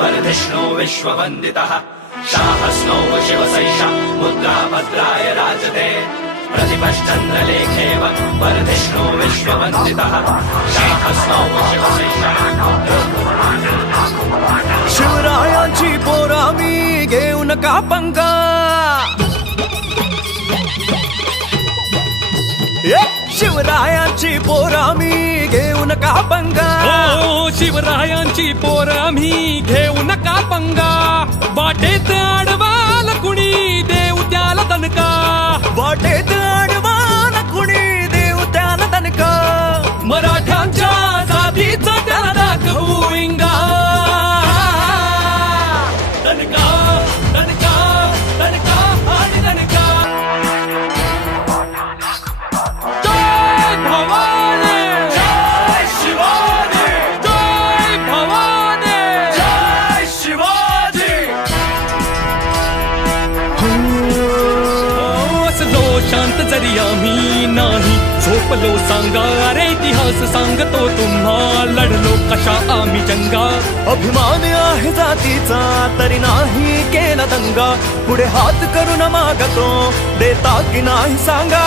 वर्धिष्णो विश्ववन्दितः शाहस्नो शिवसैषा मुद्रा भद्राय राजते प्रतिपश्चन्द्रलेखेव वर्धिष्णो विश्ववन्दितः शाहस्नो शिवसैषा शिवरायांची पोरा मी घेऊ नका पंगा शिवरायांची पोरा मी घेऊ नका पंगा शिवरायांची पोरं आम्ही घेऊ नका पंगा वाटेत आडवाल कुणी देऊ त्याला दणका वाटेत अडवान कुणी देऊ त्याला दणका मराठ्यांच्या जातीचा त्याला दाखवू इंगा दणका दणका दणका आणि दणका जय भवानी जय शिवाजी जय भवानी जय शिवाजी असलो शांत जरी आम्ही नाही झोपलो सांगा अरे इतिहास सांगतो तुम्हा लढलो कशा आम्ही जंगा अभिमान आहे जातीचा तरी नाही केला दंगा पुढे हात करून मागतो देता की नाही सांगा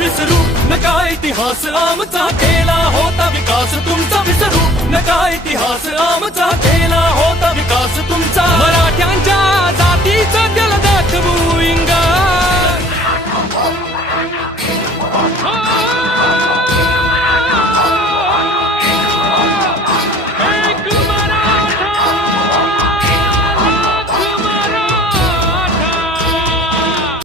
विसरू नका इतिहास आमचा केला होता विकास तुमचा विसरू नका इतिहास आमचा केला होता विकास तुमचा मराठ्यांच्या जातीचा त्याला दाखवू इंगा